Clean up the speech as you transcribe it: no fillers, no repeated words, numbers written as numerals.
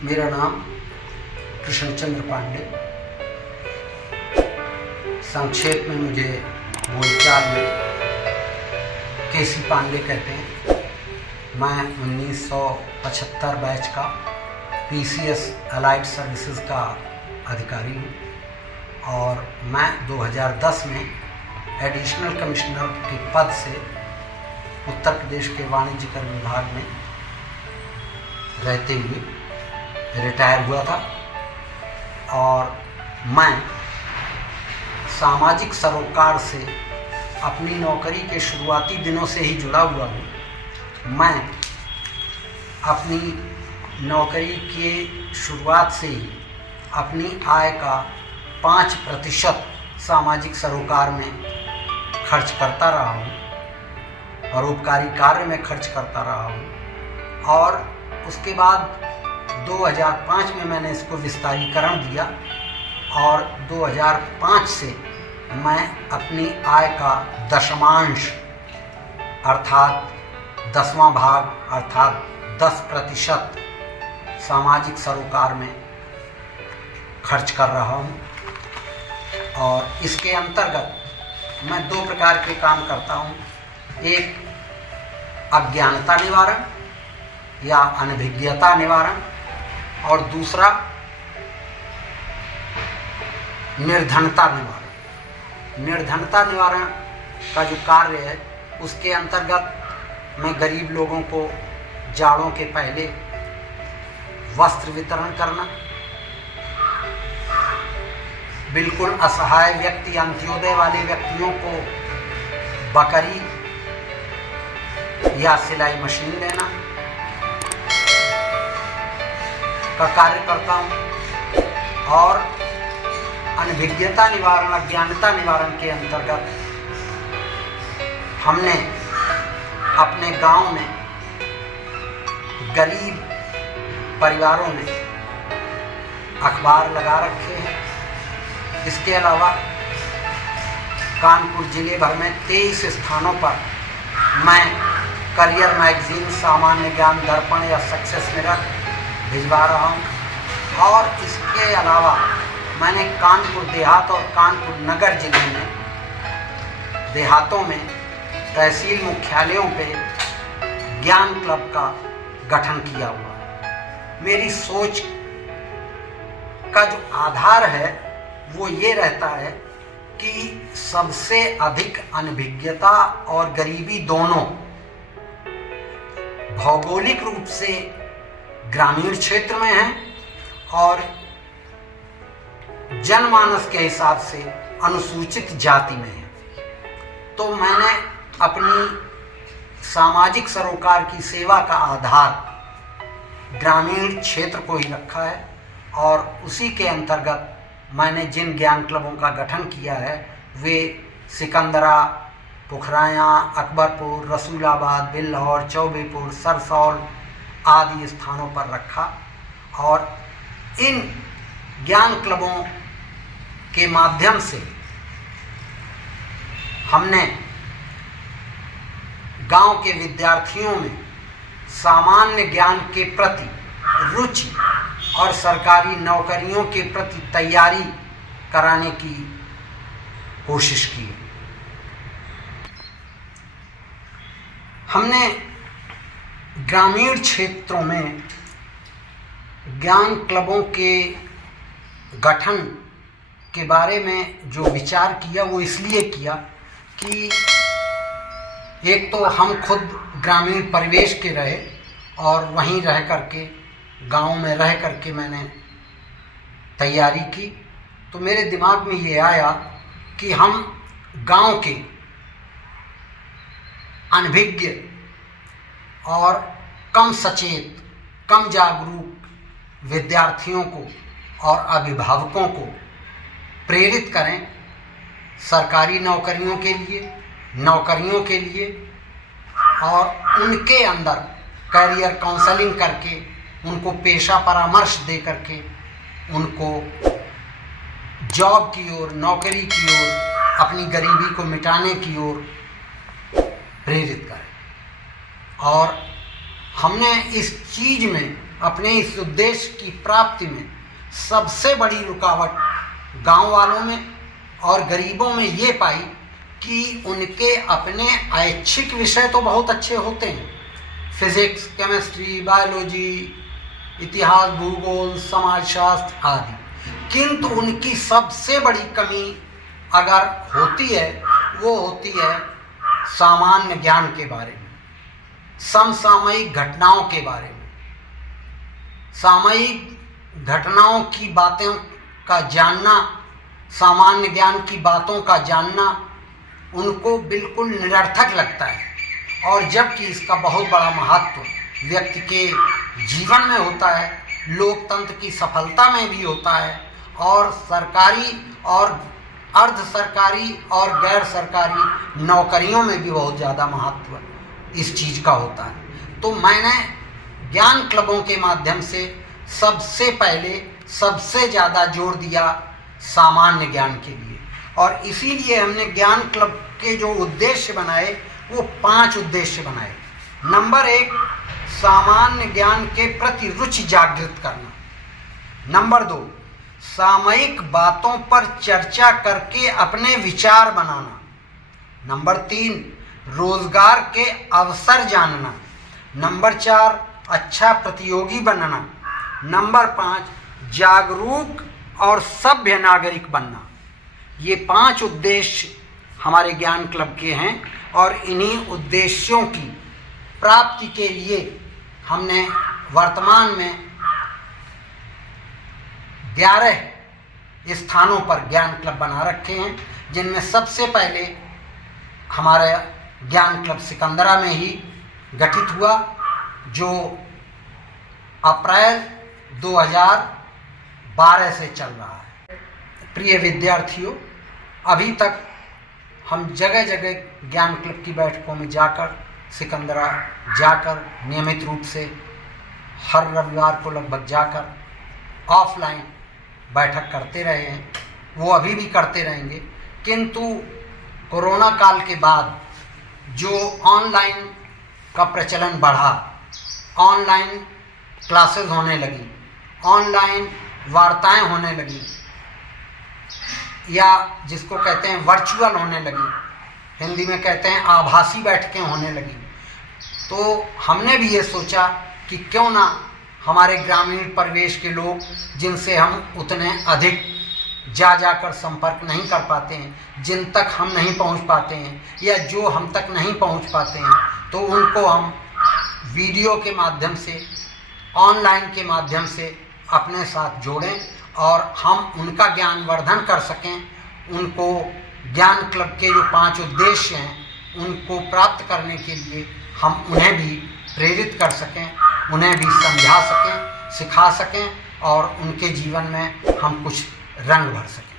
मेरा नाम कृष्णचंद्र पांडे। संक्षेप में मुझे बोलचाल में केसी पांडे कहते हैं। मैं 1975 बैच का पीसीएस अलाइड सर्विसेज का अधिकारी हूँ और मैं 2010 में एडिशनल कमिश्नर के पद से उत्तर प्रदेश के वाणिज्य कर विभाग में रहते हुए रिटायर हुआ था और मैं सामाजिक सरोकार से अपनी नौकरी के शुरुआती दिनों से ही जुड़ा हुआ हूँ। मैं अपनी नौकरी के शुरुआत से ही अपनी आय का 5% सामाजिक सरोकार में खर्च करता रहा हूँ, परोपकारी कार्य में खर्च करता रहा हूँ और उसके बाद 2005 में मैंने इसको विस्तारीकरण दिया और 2005 से मैं अपनी आय का दशमांश अर्थात 10वां भाग अर्थात 10% सामाजिक सरोकार में खर्च कर रहा हूँ। और इसके अंतर्गत मैं 2 प्रकार के काम करता हूँ। एक अज्ञानता निवारण या अनभिज्ञता निवारण और दूसरा निर्धनता निवारण। निर्धनता निवारण का जो कार्य है उसके अंतर्गत मैं गरीब लोगों को जाड़ों के पहले वस्त्र वितरण करना, बिल्कुल असहाय व्यक्ति अंत्योदय वाले व्यक्तियों को बकरी या सिलाई मशीन देना का कार्य करता हूँ। और अनभिज्ञता निवारण अज्ञानता निवारण के अंतर्गत हमने अपने गांव में गरीब परिवारों में अखबार लगा रखे हैं। इसके अलावा कानपुर जिले भर में 23 स्थानों पर मैं करियर मैगजीन, सामान्य ज्ञान दर्पण या सक्सेस मिरर भिजवा रहा हूँ। और इसके अलावा मैंने कानपुर देहात और कानपुर नगर जिले में देहातों में तहसील मुख्यालयों पे ज्ञान क्लब का गठन किया हुआ है। मेरी सोच का जो आधार है वो ये रहता है कि सबसे अधिक अनभिज्ञता और गरीबी दोनों भौगोलिक रूप से ग्रामीण क्षेत्र में है और जनमानस के हिसाब से अनुसूचित जाति में है। तो मैंने अपनी सामाजिक सरोकार की सेवा का आधार ग्रामीण क्षेत्र को ही रखा है और उसी के अंतर्गत मैंने जिन ज्ञान क्लबों का गठन किया है वे सिकंदरा, पुखराया, अकबरपुर, रसूलाबाद, बिल्लौर, चौबेपुर, सरसौल आदि स्थानों पर रखा। और इन ज्ञान क्लबों के माध्यम से हमने गांव के विद्यार्थियों में सामान्य ज्ञान के प्रति रुचि और सरकारी नौकरियों के प्रति तैयारी कराने की कोशिश की। हमने ग्रामीण क्षेत्रों में ज्ञान क्लबों के गठन के बारे में जो विचार किया वो इसलिए किया कि एक तो हम खुद ग्रामीण परिवेश के रहे और वहीं रह करके गांव में रह करके मैंने तैयारी की। तो मेरे दिमाग में ये आया कि हम गांव के अनभिज्ञ और कम सचेत, कम जागरूक विद्यार्थियों को और अभिभावकों को प्रेरित करें सरकारी नौकरियों के लिए और उनके अंदर करियर काउंसलिंग करके उनको पेशा परामर्श दे करके उनको जॉब की ओर, नौकरी की ओर, अपनी गरीबी को मिटाने की ओर प्रेरित करें। और हमने इस चीज़ में अपने इस उद्देश्य की प्राप्ति में सबसे बड़ी रुकावट गांव वालों में और गरीबों में ये पाई कि उनके अपने ऐच्छिक विषय तो बहुत अच्छे होते हैं, फिजिक्स, केमिस्ट्री, बायोलॉजी, इतिहास, भूगोल, समाजशास्त्र आदि, किंतु उनकी सबसे बड़ी कमी अगर होती है वो होती है सामान्य ज्ञान के बारे में, समसामयिक घटनाओं के बारे में। सामयिक घटनाओं की बातों का जानना, सामान्य ज्ञान की बातों का जानना उनको बिल्कुल निरर्थक लगता है, और जबकि इसका बहुत बड़ा महत्व व्यक्ति के जीवन में होता है, लोकतंत्र की सफलता में भी होता है, और सरकारी और अर्ध सरकारी और गैर सरकारी नौकरियों में भी बहुत ज़्यादा महत्व इस चीज़ का होता है। तो मैंने ज्ञान क्लबों के माध्यम से सबसे पहले सबसे ज़्यादा जोर दिया सामान्य ज्ञान के लिए, और इसीलिए हमने ज्ञान क्लब के जो उद्देश्य बनाए वो 5 उद्देश्य बनाए। नंबर 1, सामान्य ज्ञान के प्रति रुचि जागृत करना। नंबर 2, सामयिक बातों पर चर्चा करके अपने विचार बनाना। नंबर 3, रोजगार के अवसर जानना। नंबर 4, अच्छा प्रतियोगी बनना। नंबर 5, जागरूक और सभ्य नागरिक बनना। ये 5 उद्देश्य हमारे ज्ञान क्लब के हैं, और इन्हीं उद्देश्यों की प्राप्ति के लिए हमने वर्तमान में 11 स्थानों पर ज्ञान क्लब बना रखे हैं, जिनमें सबसे पहले हमारा ज्ञान क्लब सिकंदरा में ही गठित हुआ, जो अप्रैल 2012 से चल रहा है। प्रिय विद्यार्थियों, अभी तक हम जगह जगह ज्ञान क्लब की बैठकों में जाकर, सिकंदरा जाकर नियमित रूप से हर रविवार को लगभग जाकर ऑफलाइन बैठक करते रहे हैं, वो अभी भी करते रहेंगे। किंतु कोरोना काल के बाद जो ऑनलाइन का प्रचलन बढ़ा, ऑनलाइन क्लासेस होने लगी, ऑनलाइन वार्ताएं होने लगी, या जिसको कहते हैं वर्चुअल होने लगी, हिंदी में कहते हैं आभासी बैठकें होने लगी, तो हमने भी ये सोचा कि क्यों ना हमारे ग्रामीण परिवेश के लोग, जिनसे हम उतने अधिक जाकर संपर्क नहीं कर पाते हैं, जिन तक हम नहीं पहुंच पाते हैं, या जो हम तक नहीं पहुंच पाते हैं, तो उनको हम वीडियो के माध्यम से, ऑनलाइन के माध्यम से अपने साथ जोड़ें, और हम उनका ज्ञानवर्धन कर सकें। उनको ज्ञान क्लब के जो 5 उद्देश्य हैं उनको प्राप्त करने के लिए हम उन्हें भी प्रेरित कर सकें, उन्हें भी समझा सकें, सिखा सकें, और उनके जीवन में हम कुछ रंग भर सकें।